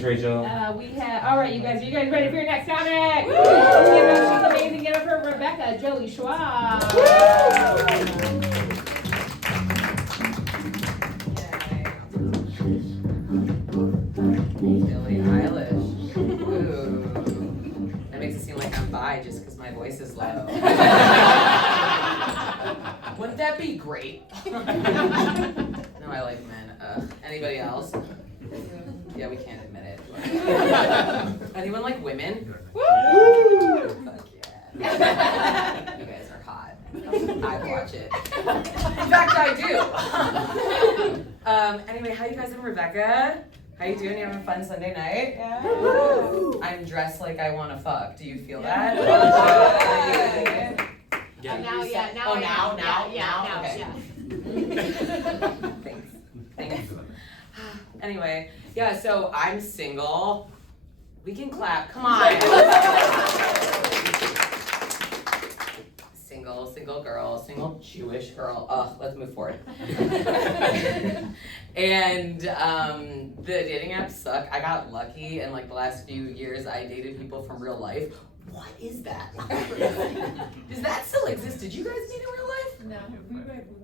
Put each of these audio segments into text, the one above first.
Thanks, Rachel. All right, you guys, are you guys ready for your next comic? Woo! She's amazing. Give it for Rebecca Joey Schwab. Billie Eilish. Ooh. That makes it seem like I'm bi just because my voice is low. Wouldn't that be great? No, I like men. Anybody else? Yeah, we can't admit it. Anyone like women? Woo! Fuck yeah. You guys are hot. I watch it. In fact, I do. Anyway, how you guys doing, Rebecca? How you doing? You having a fun Sunday night? Yeah. I'm dressed like I want to fuck. Do you feel that? Yeah. Now. Thanks. Anyway, yeah, so I'm single. We can clap. Come on. Single girl, single Jewish girl. Let's move forward. And the dating apps suck. I got lucky, and like the last few years, I dated people from real life. What is that? Does that still exist? Did you guys meet in real life? No,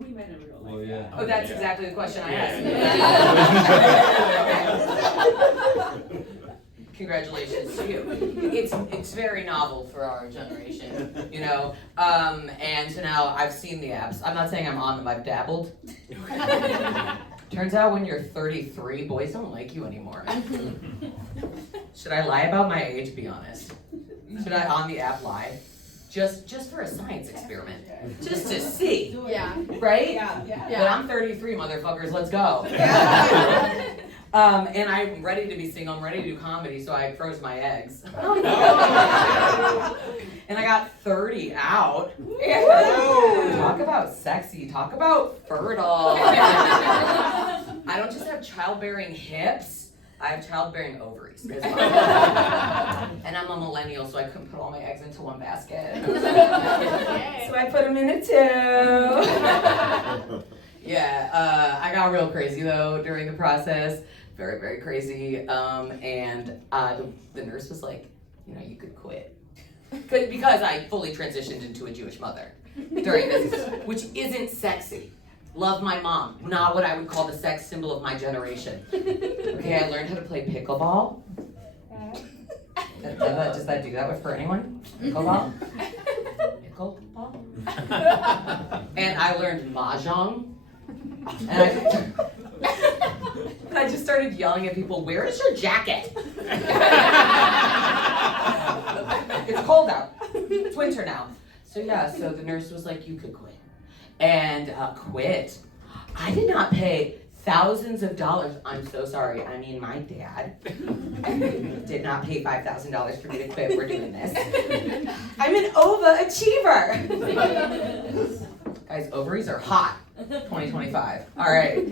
we met in real life. Well, yeah. Oh, that's exactly the question I asked. Congratulations to you. It's very novel for our generation, you know. And so now I've seen the apps. I'm not saying I'm on them. I've dabbled. Turns out when you're 33, boys don't like you anymore. Should I lie about my age? Be honest. Should I on the app lie? Just for a science experiment. Just to see. Yeah. Right? Yeah. But I'm 33, motherfuckers. Let's go. And I'm ready to be single. I'm ready to do comedy, so I froze my eggs. And I got 30 out. Talk about sexy. Talk about fertile. I don't just have childbearing hips. I have childbearing ovaries as well. And I'm a millennial, so I couldn't put all my eggs into one basket. So I put them in it too. Yeah, I got real crazy though during the process. Very, very crazy. And the nurse was like, you know, you could quit. Because I fully transitioned into a Jewish mother during this, which isn't sexy. Love my mom. Not what I would call the sex symbol of my generation. Okay, I learned how to play pickleball. Does that do that for anyone? Pickleball? Pickleball? And I learned mahjong. And I just started yelling at people, where is your jacket? It's cold out. It's winter now. So yeah, so the nurse was like, you could quit. And quit. I did not pay thousands of dollars. I'm so sorry. I mean, my dad did not pay $5,000 for me to quit. We're doing this. I'm an overachiever. Guys, ovaries are hot. 2025. All right.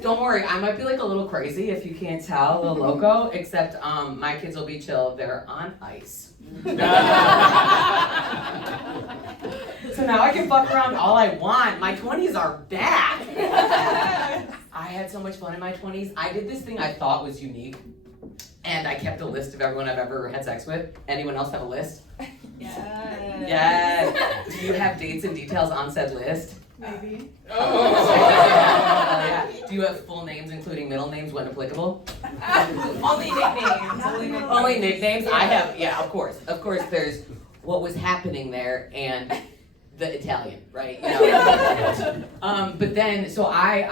Don't worry. I might be like a little crazy if you can't tell, a little loco, except my kids will be chill. They're on ice. So now I can fuck around all I want. My 20s are back. I had so much fun in my 20s. I did this thing I thought was unique. And I kept a list of everyone I've ever had sex with. Anyone else have a list? Yes. Do you have dates and details on said list? Maybe. Yeah. Do you have full names, including middle names when applicable? Only nicknames. Only nicknames? I have, yeah, of course. Of course, there's what was happening there and the Italian, right? You know? But then, so I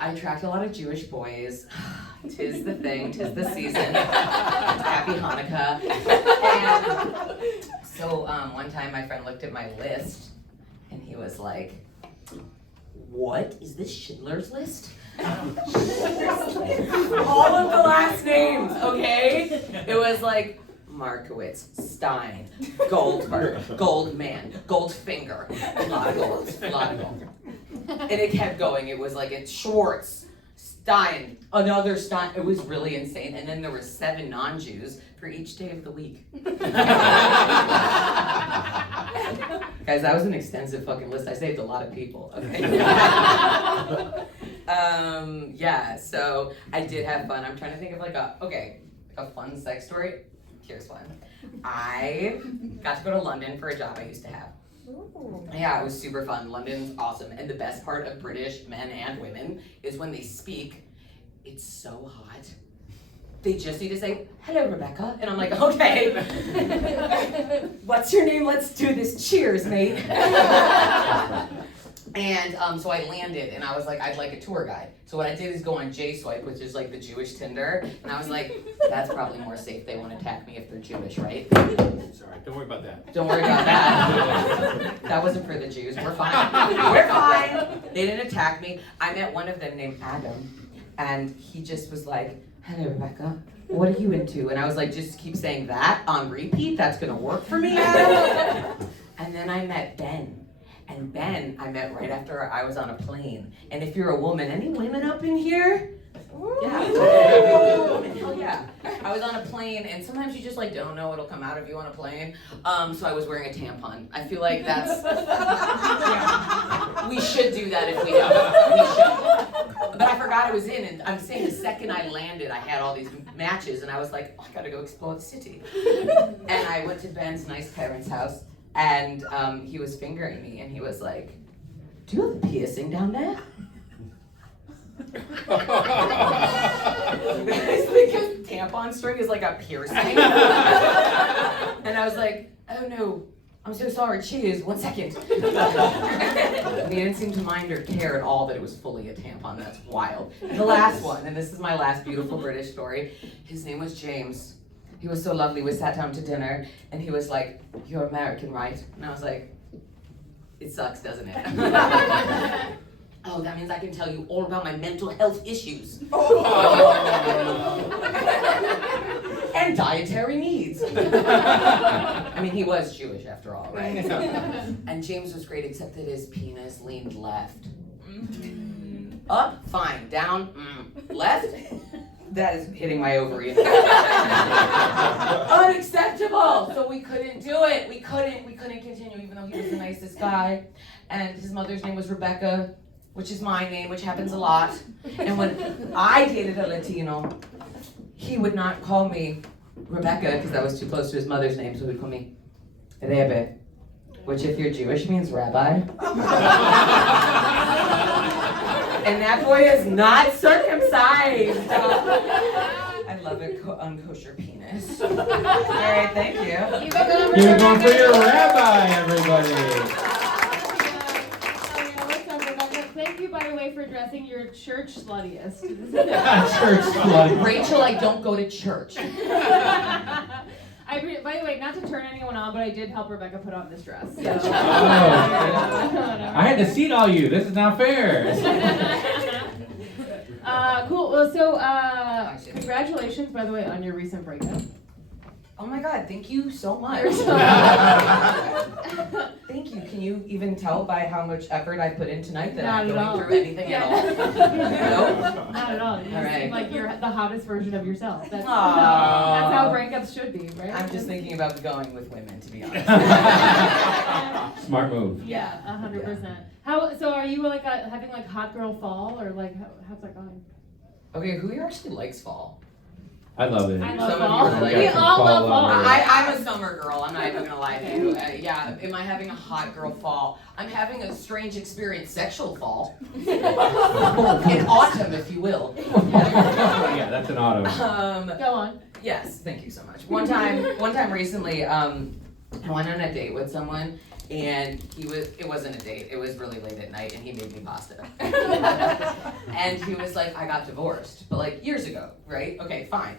attract a lot of Jewish boys. Tis the thing, tis the season. Happy Hanukkah. And so one time my friend looked at my list and he was like, what is this Schindler's List? All of the last names, okay? It was like Markowitz, Stein, Goldberg, Goldman, Goldfinger, a lot of gold. And it kept going. It was like it's Schwartz, Stein, another Stein. It was really insane. And then there were 7 non-Jews for each day of the week. Guys, that was an extensive fucking list. I saved a lot of people, okay? Yeah, so I did have fun. I'm trying to think of like okay, a fun sex story. Here's one. I got to go to London for a job I used to have. Ooh. Yeah, it was super fun. London's awesome. And the best part of British men and women is when they speak, it's so hot. They just need to say, hello, Rebecca. And I'm like, okay. What's your name? Let's do this. Cheers, mate. And so I landed and I was like, I'd like a tour guide. So what I did is go on J-Swipe, which is like the Jewish Tinder. And I was like, that's probably more safe. They won't attack me if they're Jewish, right? Sorry, don't worry about that. Don't worry about that. That wasn't for the Jews. We're fine. We're fine. They didn't attack me. I met one of them named Adam. And he just was like, hello, Rebecca. What are you into? And I was like, just keep saying that on repeat. That's going to work for me, Adam. And then I met Ben. And Ben, I met right after I was on a plane. And if you're a woman, any women up in here? Yeah. Oh yeah. I was on a plane, and sometimes you just like don't know what'll come out of you on a plane. So I was wearing a tampon. I feel like that's. Yeah. We should do that if we don't. We should. But I forgot it was in, and I'm saying the second I landed, I had all these matches, and I was like, oh, I gotta go explore the city. And I went to Ben's nice parents' house. And he was fingering me, and he was like, do you have a piercing down there? Because tampon string is like a piercing. And I was like, oh no, I'm so sorry, cheers, 1 second. And he didn't seem to mind or care at all that it was fully a tampon. That's wild. The last one, and this is my last beautiful British story. His name was James. He was so lovely. We sat down to dinner, and he was like, you're American, right? And I was like, it sucks, doesn't it? Oh, that means I can tell you all about my mental health issues. And dietary needs. I mean, he was Jewish after all, right? And James was great, except that his penis leaned left. Up, fine. Down, left. That is hitting my ovary. Unacceptable. So we couldn't do it. We couldn't continue, even though he was the nicest guy. And his mother's name was Rebecca, which is my name, which happens a lot. And when I dated a Latino, he would not call me Rebecca because that was too close to his mother's name, so he would call me Rebbe, which if you're Jewish means rabbi. And that boy is not circumcised. I love it, unkosher penis. All right, thank you. You're going for your rabbi, everybody. Thank you, by the way, for dressing your church sluttiest. Church slut. Rachel, I don't go to church. By the way, not to turn anyone on, but I did help Rebecca put on this dress. So. Oh, I had to seat all you. This is not fair. Cool. Well, so congratulations, by the way, on your recent breakup. Oh my God, thank you so much. Thank you. Can you even tell by how much effort I put in tonight that I'm going through anything at all? No? Not at all. You All right. seem like you're the hottest version of yourself. That's Aww. how breakups should be, right? I'm just thinking about going with women, to be honest. Smart move. Yeah, 100%. So are you like having like hot girl fall, or like how's that going? Okay, who here actually likes fall? I love it. I love Some of fall. you are like- We all love fall. I'm a summer girl, I'm not even gonna lie to you. Yeah, am I having a hot girl fall? I'm having a strange experience, sexual fall. In autumn, if you will. Yeah, that's an auto. Go on. Yes, thank you so much. One time recently, I went on a date with someone, and it wasn't a date, it was really late at night, and he made me pasta. And he was like, I got divorced, but like years ago, right? Okay, fine.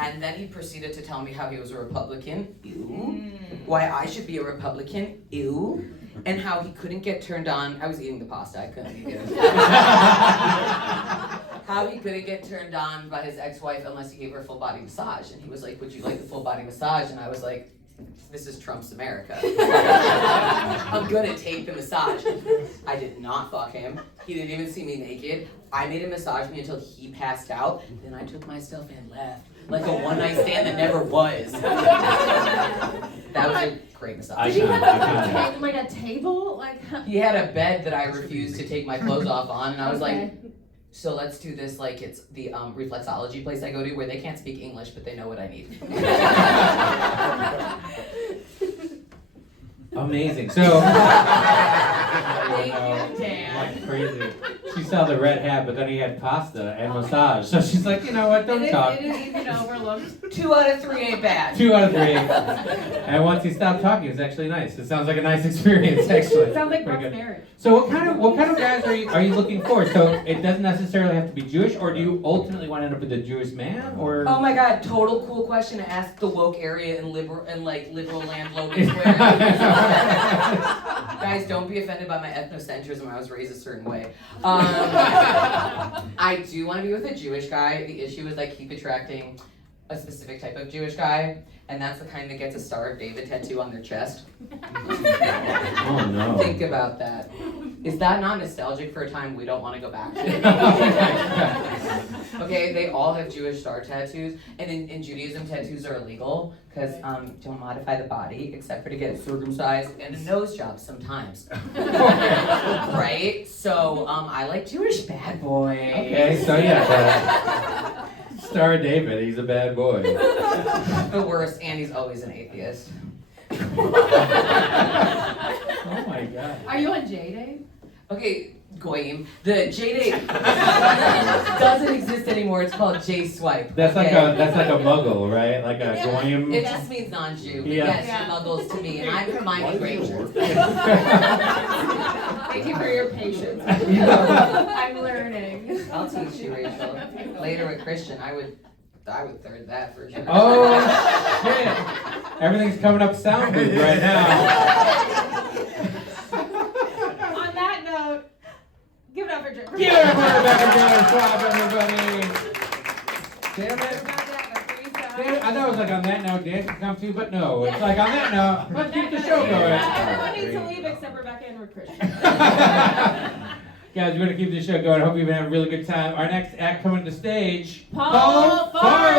And then he proceeded to tell me how he was a Republican, ew. Why I should be a Republican, ew. And how he couldn't get turned on. I was eating the pasta, I couldn't eat it. How he couldn't get turned on by his ex-wife unless he gave her a full body massage. And he was like, would you like the full body massage? And I was like, this is Trump's America. I'm gonna take the massage. I did not fuck him. He didn't even see me naked. I made him massage me until he passed out. Then I took myself and left. Like a one-night stand that never was. That was a great massage. Did he have like a table? Like He had a bed that I refused to take my clothes off on, and I was like, So let's do this like it's the reflexology place I go to where they can't speak English, but they know what I need. Amazing. So, Thank you, Dan. like crazy. She saw the red hat, but then he had pasta and massage. So she's like, you know what? Don't talk. It is even overlooked. 2 out of 3 ain't bad. 2 out of 3. And once he stopped talking, it's actually nice. It sounds like a nice experience, actually. Sounds like Pretty Brooke's good. marriage. So what kind of guys are you looking for? So it doesn't necessarily have to be Jewish, or do you ultimately want to end up with a Jewish man, or? Oh my God! Total cool question to ask the woke area in liberal land, Logan Square. Guys, don't be offended by my ethnocentrism. I was raised a certain way. I do want to be with a Jewish guy. The issue is I keep attracting a specific type of Jewish guy, and that's the kind that gets a Star of David tattoo on their chest. Oh no. Think about that. Is that not nostalgic for a time we don't want to go back to? Okay, they all have Jewish star tattoos, and in Judaism, tattoos are illegal because don't modify the body except for to get circumcised and a nose job sometimes. Right? So I like Jewish bad boys. Okay, so yeah, Star of David, he's a bad boy. The worst, and he's always an atheist. Oh my God. Are you on J-Day? Okay, Goyim. The J-Date doesn't exist anymore. It's called J-Swipe. That's like okay? a muggle, right? Like a goyim. It just means non-Jew. But Yeah. yes, Yeah. muggles to me, and I'm Hermione Granger. Thank you for your patience. I'm learning. I'll teach you, Rachel. Later with Christian, I would third that for sure. Oh shit! Everything's coming up soundproof right now. On that note, give it up for Jen. Give it up for Rebecca Taylor Schwab, everybody. Damn it. Damn it. I thought it was like on that note, Dan can come too, but no. It's like on that note, let's keep the show going. Everyone needs to leave except Rebecca and Christian. Guys, we're going to keep this show going. I hope you've been having a really good time. Our next act coming to the stage. Paul Farm.